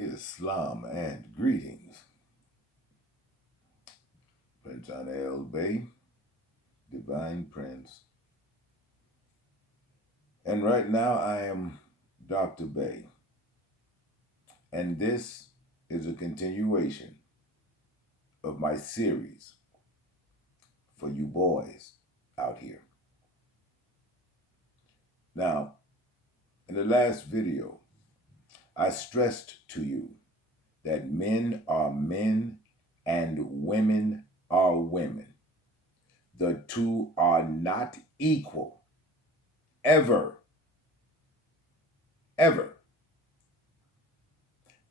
Islam and greetings. Princeanaelbey, Divine Prince. And right now I am Dr. Bey. And this is a continuation of my series for you boys out here. Now, in the last video, I stressed to you that men are men and women are women. The two are not equal. Ever. Ever.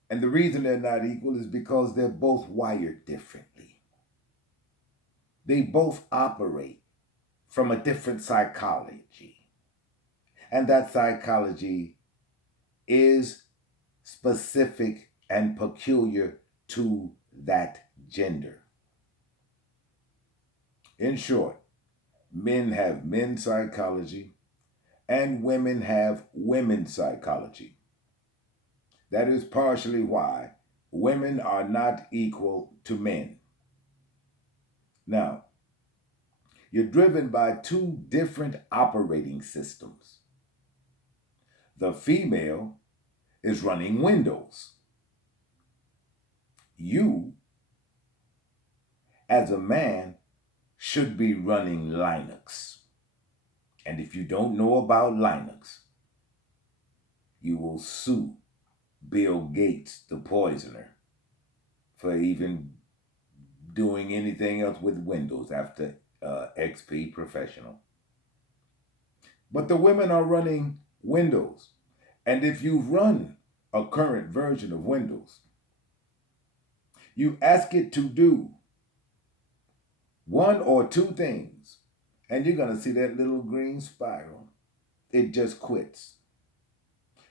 And the reason they're not equal is because they're both wired differently. They both operate from a different psychology. And that psychology is specific and peculiar to that gender. In short, men have men's psychology and women have women's psychology. That is partially why women are not equal to men. Now, you're driven by two different operating systems. The female is running Windows. You, as a man, should be running Linux. And if you don't know about Linux, you will sue Bill Gates, the poisoner, for even doing anything else with Windows after XP Professional. But the women are running Windows. And if you've run a current version of Windows, you ask it to do one or two things, and you're going to see that little green spiral. It just quits.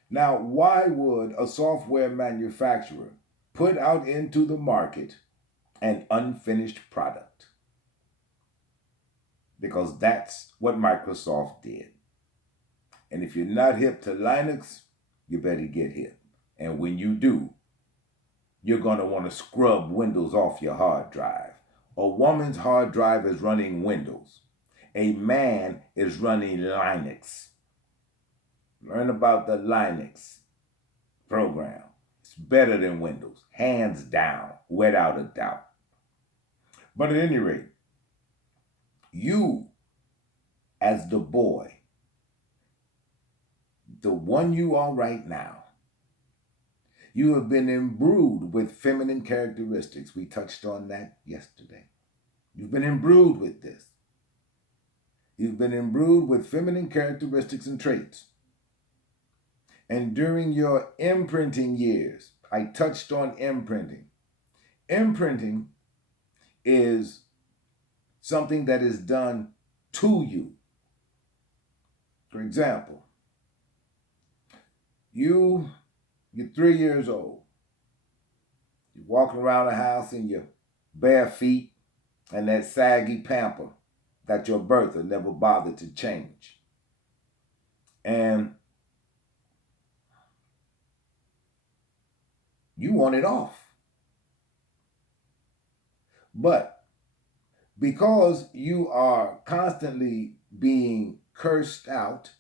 Now, why would a software manufacturer put out into the market an unfinished product? Because that's what Microsoft did. And if you're not hip to Linux, you better get hip. And when you do, you're going to want to scrub Windows off your hard drive. A woman's hard drive is running Windows. A man is running Linux. Learn about the Linux program. It's better than Windows, hands down, without a doubt. But at any rate, you, as the boy, the one you are right now, you have been imbrued with feminine characteristics. We touched on that yesterday. You've been imbrued with this. You've been imbrued with feminine characteristics and traits. And during your imprinting years, I touched on imprinting. Imprinting is something that is done to you. For example, you're 3 years old. You're walking around the house in your bare feet and that saggy pamper that your birther never bothered to change. And you want it off. But because you are constantly being cursed at,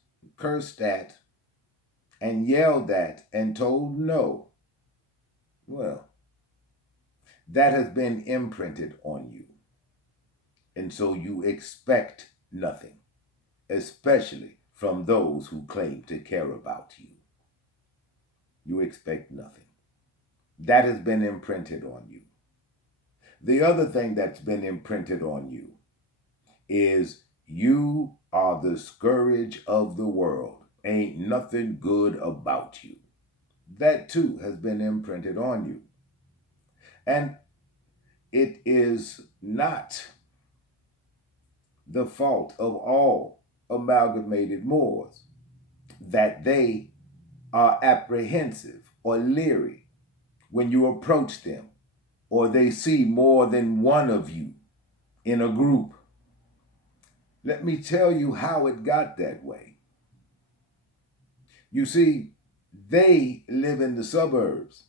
and yelled at, and told no, well, that has been imprinted on you. And so you expect nothing, especially from those who claim to care about you. You expect nothing. That has been imprinted on you. The other thing that's been imprinted on you is you are the scourge of the world. Ain't nothing good about you. That too has been imprinted on you. And it is not the fault of all amalgamated Moors that they are apprehensive or leery when you approach them, or they see more than one of you in a group. Let me tell you how it got that way. You see, they live in the suburbs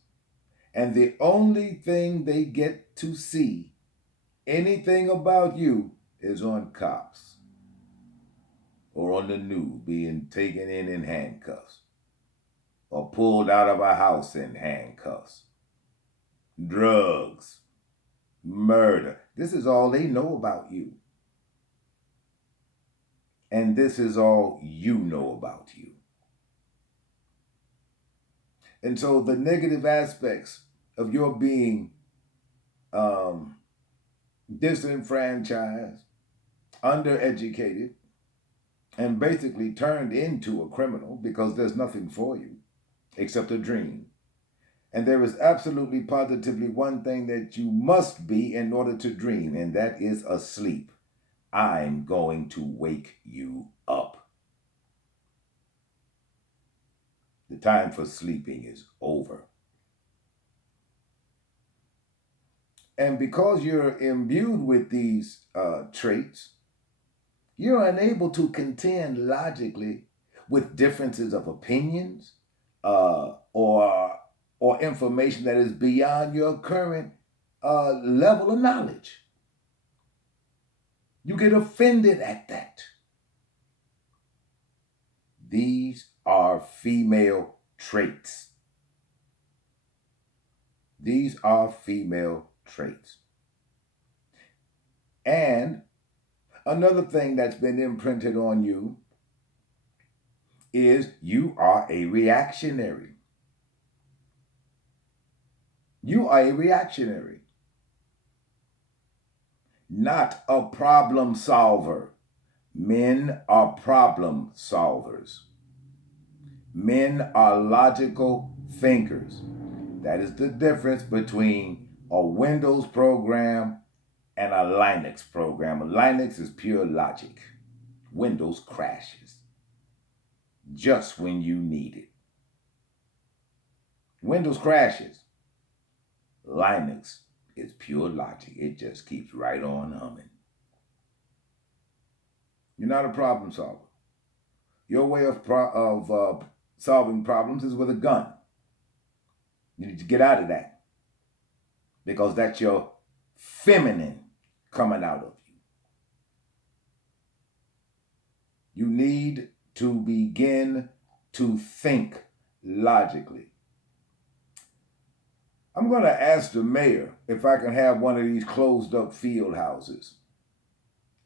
And the only thing they get to see, anything about you, is on cops or on the news being taken in handcuffs or pulled out of a house in handcuffs. Drugs, murder. This is all they know about you. And this is all you know about you. And so the negative aspects of your being disenfranchised, undereducated, and basically turned into a criminal because there's nothing for you except a dream. And there is absolutely positively one thing that you must be in order to dream, and that is asleep. I'm going to wake you up. The time for sleeping is over. And because you're imbued with these traits, you're unable to contend logically with differences of opinions or information that is beyond your current level of knowledge. You get offended at that. These are female traits. These are female traits. And another thing that's been imprinted on you is you are a reactionary. You are a reactionary, not a problem solver. Men are problem solvers. Men are logical thinkers. That is the difference between a Windows program and a Linux program. A Linux is pure logic. Windows crashes just when you need it. Windows crashes. Linux is pure logic. It just keeps right on humming. You're not a problem solver. Your way of solving problems is with a gun. You need to get out of that because that's your feminine coming out of you. You need to begin to think logically. I'm going to ask the mayor if I can have one of these closed up field houses.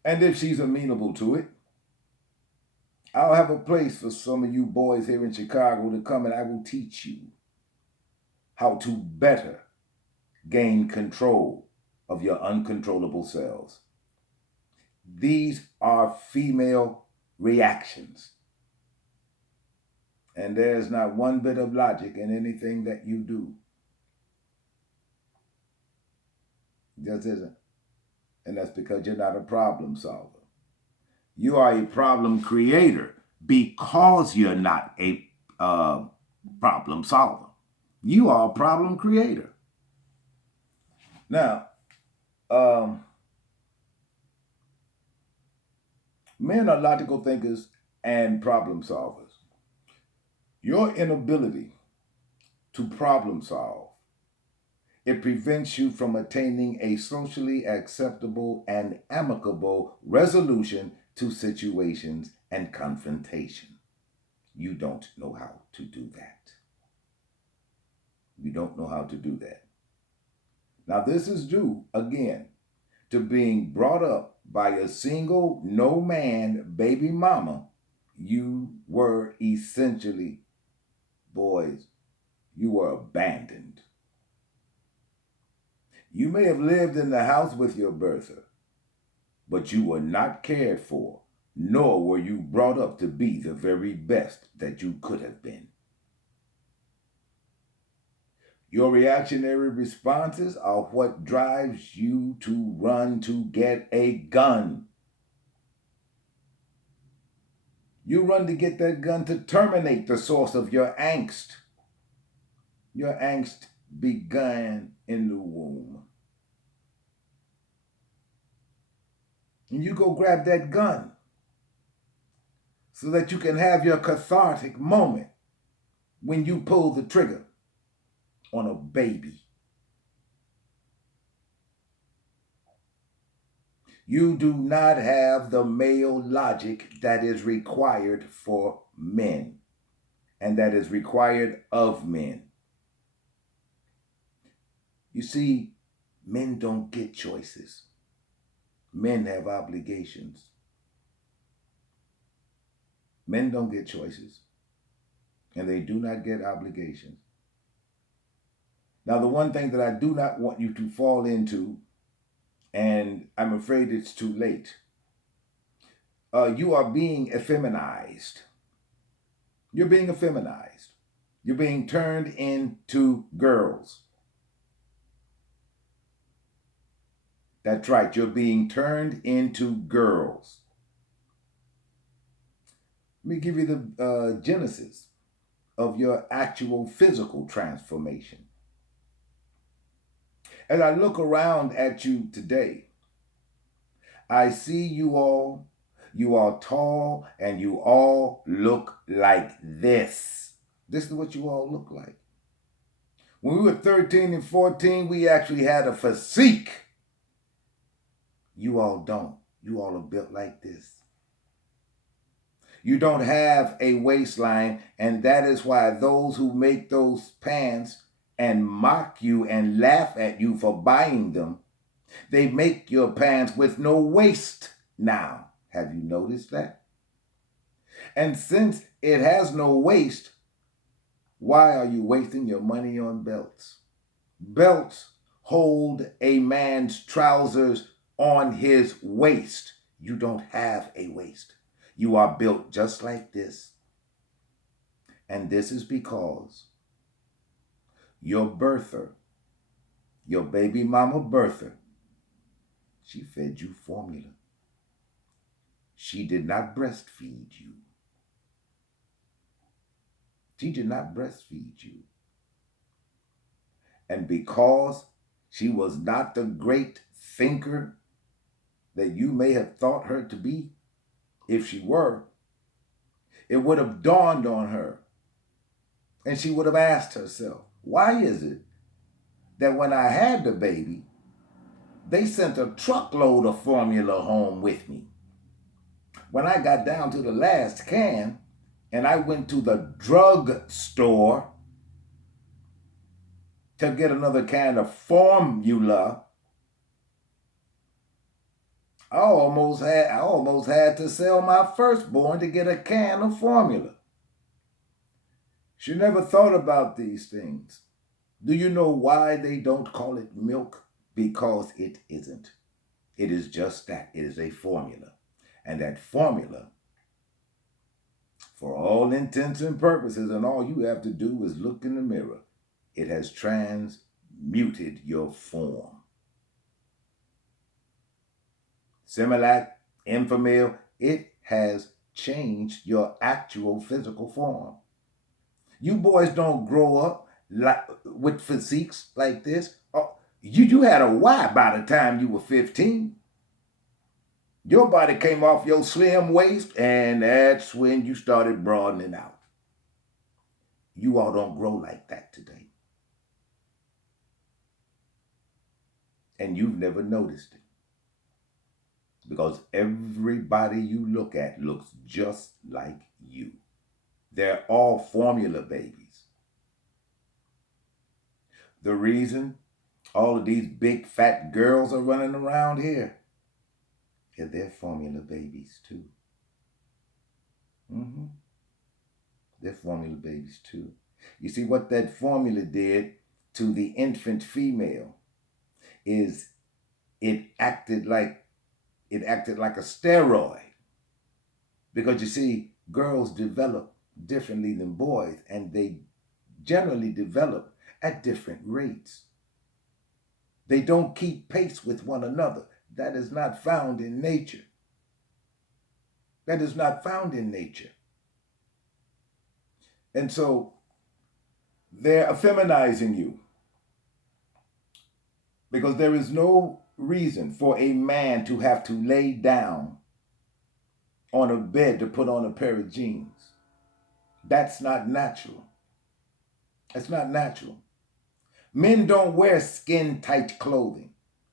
And if she's amenable to it, I'll have a place for some of you boys here in Chicago to come, and I will teach you how to better gain control of your uncontrollable selves. These are female reactions. And there's not one bit of logic in anything that you do. Just isn't. And that's because you're not a problem solver. You are a problem creator because you're not a problem solver. You are a problem creator. Now, men are logical thinkers and problem solvers. Your inability to problem solve, it prevents you from attaining a socially acceptable and amicable resolution to situations and confrontation. You don't know how to do that. You don't know how to do that. Now, this is due, again, to being brought up by a single, no-man baby mama. You were essentially, boys, you were abandoned. You may have lived in the house with your birther, but you were not cared for, nor were you brought up to be the very best that you could have been. Your reactionary responses are what drives you to run to get a gun. You run to get that gun to terminate the source of your angst. Your angst began in the womb. And you go grab that gun so that you can have your cathartic moment when you pull the trigger on a baby. You do not have the male logic that is required for men and that is required of men. You see, men don't get choices. Men have obligations. Men don't get choices, and they do not get obligations. Now, the one thing that I do not want you to fall into, and I'm afraid it's too late, you are being effeminized. You're being effeminized. You're being turned into girls. That's right, you're being turned into girls. Let me give you the genesis of your actual physical transformation. As I look around at you today, I see you all tall, and you all look like this. This is what you all look like. When we were 13 and 14, we actually had a physique. You all don't. You all are built like this. You don't have a waistline, and that is why those who make those pants and mock you and laugh at you for buying them, they make your pants with no waist now. Have you noticed that? And since it has no waist, why are you wasting your money on belts? Belts hold a man's trousers on his waist. You don't have a waist. You are built just like this. And this is because your birther, your baby mama birther, she fed you formula. She did not breastfeed you. She did not breastfeed you. And because she was not the great thinker that you may have thought her to be, if she were, it would have dawned on her. And she would have asked herself, why is it that when I had the baby, they sent a truckload of formula home with me? When I got down to the last can and I went to the drug store to get another can of formula, I almost had to sell my firstborn to get a can of formula. She never thought about these things. Do you know why they don't call it milk? Because it isn't. It is just that. It is a formula. And that formula, for all intents and purposes, and all you have to do is look in the mirror, it has transmuted your form. Similac, Enfamil, it has changed your actual physical form. You boys don't grow up with physiques like this. You had a Y by the time you were 15. Your body came off your slim waist, and that's when you started broadening out. You all don't grow like that today. And you've never noticed it. Because everybody you look at looks just like you. They're all formula babies. The reason all of these big fat girls are running around here, yeah, they're formula babies too. They're formula babies too. You see, what that formula did to the infant female is it acted like a steroid. Because you see, girls develop differently than boys, and they generally develop at different rates. They don't keep pace with one another. That is not found in nature. That is not found in nature. And so they're effeminizing you. Because there is no reason for a man to have to lay down on a bed to put on a pair of jeans. That's not natural. It's not natural. Men don't wear skin-tight clothing.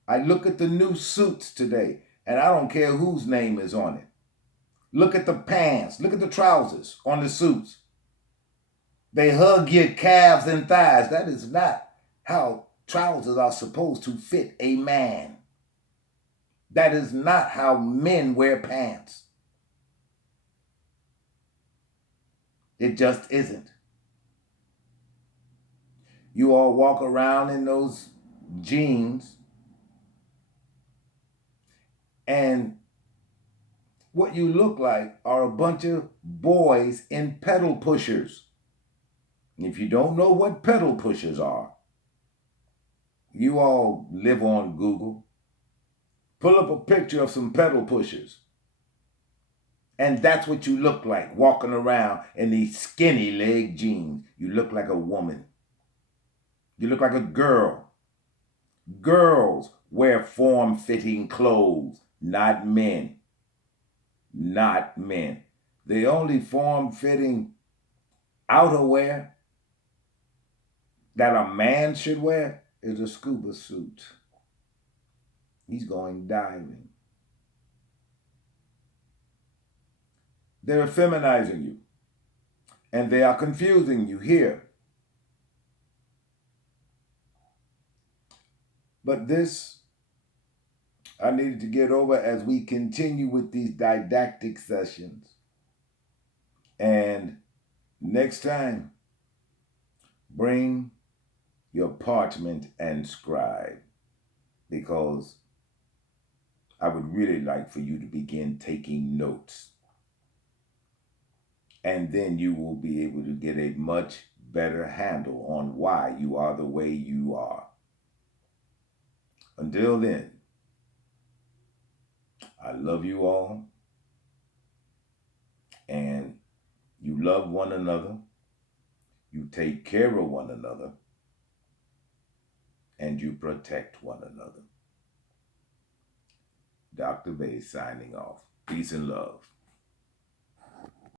I look at the new suits today, and I don't care whose name is on it. Look at the pants. Look at the trousers on the suits. They hug your calves and thighs. That is not how trousers are supposed to fit a man. That is not how men wear pants. It just isn't. You all walk around in those jeans, and what you look like are a bunch of boys in pedal pushers. And if you don't know what pedal pushers are, you all live on Google. Pull up a picture of some pedal pushers. And that's what you look like, walking around in these skinny leg jeans. You look like a woman. You look like a girl. Girls wear form-fitting clothes, not men. Not men. The only form-fitting outerwear that a man should wear is a scuba suit. He's going diving. They're feminizing you, and they are confusing you here. But this, I needed to get over as we continue with these didactic sessions. And next time, bring your parchment and scribe, because I would really like for you to begin taking notes. And then you will be able to get a much better handle on why you are the way you are. Until then, I love you all, and you love one another, you take care of one another, and you protect one another. Dr. Bey signing off. Peace and love.